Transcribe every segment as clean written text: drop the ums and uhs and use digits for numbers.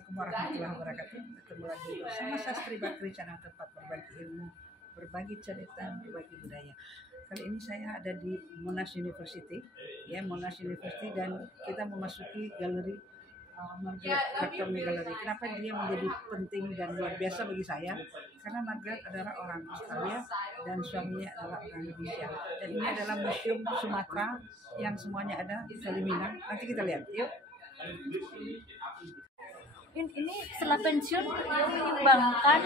Assalamualaikum warahmatullahi wabarakatuh. Ketemu lagi bersama Sastri Bakri, channel tempat berbagi ilmu, berbagi cerita, berbagi budaya. Kali ini saya ada di Monash University, ya Monash University, dan kita memasuki galeri Margaret Cartomy Gallery. Kenapa dia menjadi penting dan luar biasa bagi saya? Karena Margaret adalah orang Australia dan suaminya adalah orang Indonesia. Dan ini adalah museum Sumatera yang semuanya ada di Salimina. Nanti kita lihat, yuk. Ini setelah pensiun beliau menyumbangkan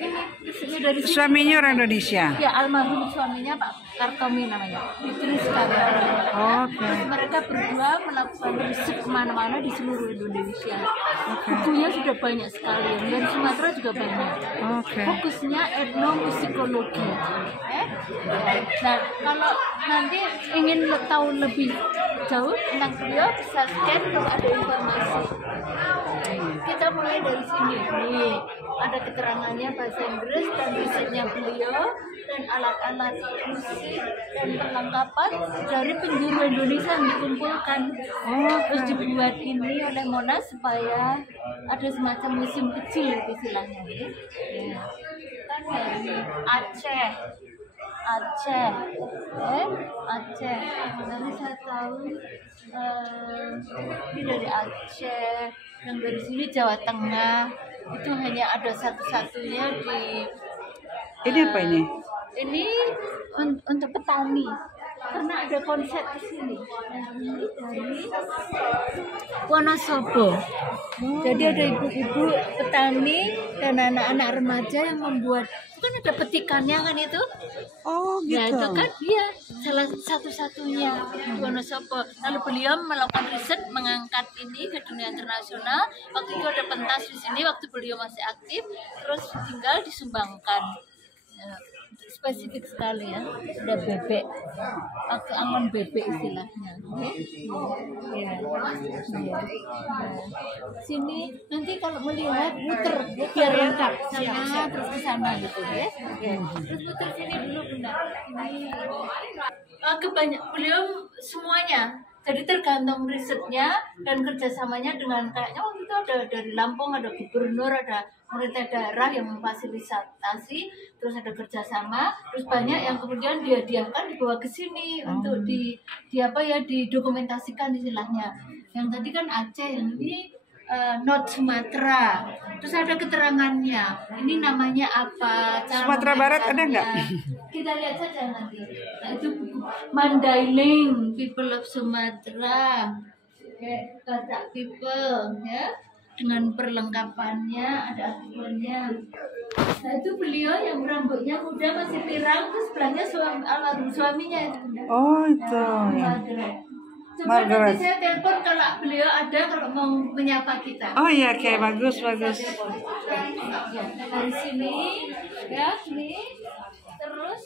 ini dari Suaminya orang Indonesia. ya, almarhum suaminya Pak Cartomy namanya, Idris Cartomy. Terus mereka berdua melakukan riset kemana-mana di seluruh Indonesia. Bukunya sudah banyak sekali, dan Sumatera juga banyak. Fokusnya etnomusikologi. Nah, kalau nanti ingin tahu lebih jauh tentang beliau, bisa scan terus ada informasi. Kita mulai dari sini. Nih, ada keterangannya bahasa Inggris dan risetnya beliau dan alat-alat musik dan perlengkapan dari penjuru Indonesia yang dikumpulkan. Terus dibuat ini oleh Monash supaya ada semacam museum kecil istilahnya. Ya. Kan dari Aceh. Aceh. Nanti saya tahu ini dari Aceh, yang dari sini Jawa Tengah. Itu hanya ada satu-satunya di Ini apa ini? Ini untuk petani. Pernah ada konsep di sini. Ini dari Wonosobo. Jadi ada ibu-ibu petani dan anak-anak remaja yang membuat, kan ada petikannya kan itu. Oh gitu. Ya itu kan dia salah satu-satunya di Wonosobo. Lalu beliau melakukan riset, mengangkat ini ke dunia internasional. Waktu itu ada pentas di sini waktu beliau masih aktif, terus tinggal disumbangkan. Ya, spesifik sekali ya, ada bebek, angon bebek istilahnya. Ya. Sini nanti kalau melihat muter biar lengkap sana terus ke sana gitu ya. Terus muter sini dulu benar. Ini kebanyak beliau semuanya. Jadi tergantung risetnya dan kerjasamanya dengan kayaknya waktu itu ada dari Lampung, ada gubernur, ada pemerintah daerah yang memfasilitasi, terus ada kerjasama, terus banyak yang kemudian dihadiahkan dibawa ke sini untuk didokumentasikan istilahnya. Yang tadi kan Aceh, yang ini Not Sumatera, terus ada keterangannya. Ini namanya apa? Sumatera Barat ada nggak? Kita lihat saja nanti. Nah, itu buku Mandailing, People of Sumatra, Batak People, ya, dengan perlengkapannya, ada artikelnya. Nah itu beliau yang rambutnya muda masih pirang, terus sebelahnya almarhum suaminya itu. Oh itu. Coba Margaret. nanti saya telepon kalau beliau ada, kalau mau menyapa kita. Oh iya, oke, bagus. Ya, dari sini, ya, ini, terus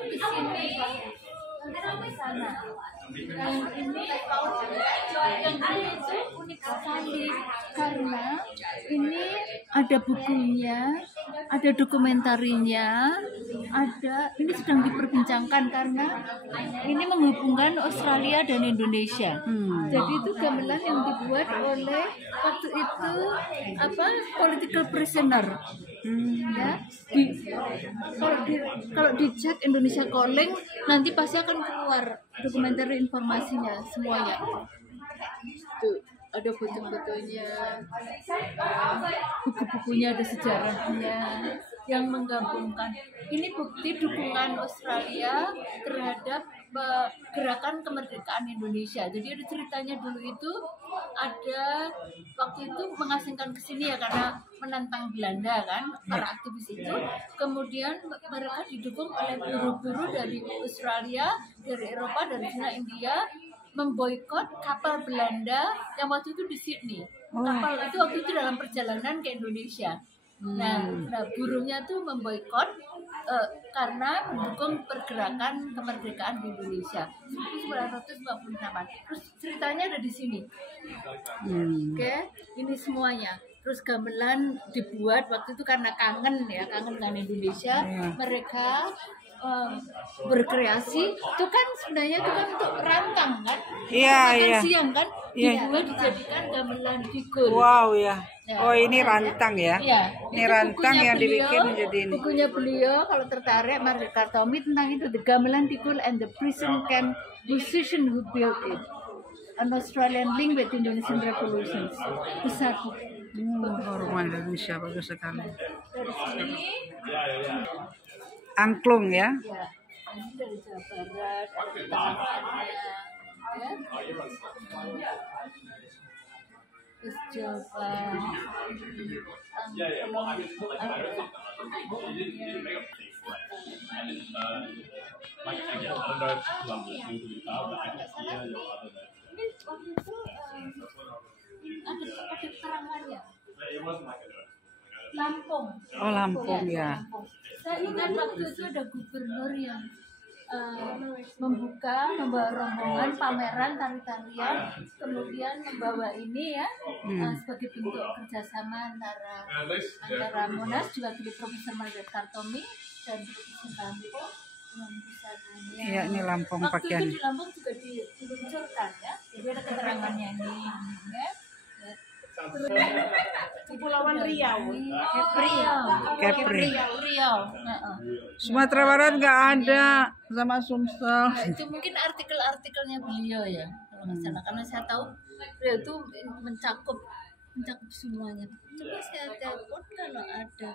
di sini, nanti sampai sana. Yang ini itu unik sekali karena ini ada bukunya, ada dokumentarinya, ini sedang diperbincangkan karena ini menghubungkan Australia dan Indonesia. Jadi itu gamelan yang dibuat oleh waktu itu political prisoner. Ya, kalau dicek Indonesia Calling nanti pasti akan keluar dokumenter informasinya semuanya. Tuh ada foto-fotonya, buku-bukunya, ada sejarahnya yang menggabungkan. Ini bukti dukungan Australia terhadap gerakan kemerdekaan Indonesia. Jadi ada ceritanya dulu itu, ada waktu itu mengasingkan ke sini ya karena menantang Belanda kan, para aktivis itu. Kemudian mereka didukung oleh buruh-buruh dari Australia, dari Eropa, dari China, India, memboikot kapal Belanda yang waktu itu di Sydney. Kapal itu waktu itu dalam perjalanan ke Indonesia. Nah buruhnya tuh memboikot karena mendukung pergerakan kemerdekaan di Indonesia 1948. Terus ceritanya ada di sini. Oke, ini semuanya. Terus gamelan dibuat waktu itu karena kangen dengan Indonesia. Mereka berkreasi itu kan sebenarnya itu kan untuk rantang kan, Iya, makan iya. siang kan, Iya. dibuat dijadikan gamelan fikul. Wow ya. Ya. Oh ini rantang ya. Iya, Ini itu rantang bukunya yang beliau, dibikin menjadi ini. Bukunya beliau kalau tertarik Margaret Kartomi tentang itu, The Gamelan Fikul and the Prison Camp Musician Who Built It, An Australian Link with Indonesian Revolutions. Besar. Rumah Indonesia bagus sekali. Dari sini Angklung ya. ya, ini dari Jawa Barat, dari tengahnya, ya. Terus coba ada keterangannya. Lampung. Oh Lampung ya. Lampung. Saya ingat waktu itu ada gubernur yang membawa rombongan pameran tari-tarian, kemudian membawa ini ya sebagai bentuk kerjasama antara Monas diwakili Profesor Margaret Kartomi dan Profesor Lampung dengan busananya. Iya ini Lampung Waktu pakaian. itu di Lampung juga diluncurkan ya, jadi ada keterangannya ini ya. Kepulauan Riau. Kepri. Riau. Sumatera Barat nggak ada sama Sumsel. Itu mungkin artikel-artikelnya beliau ya kalau nggak salah, karena saya tahu beliau itu mencakup semuanya. Coba saya telepon kalau ada.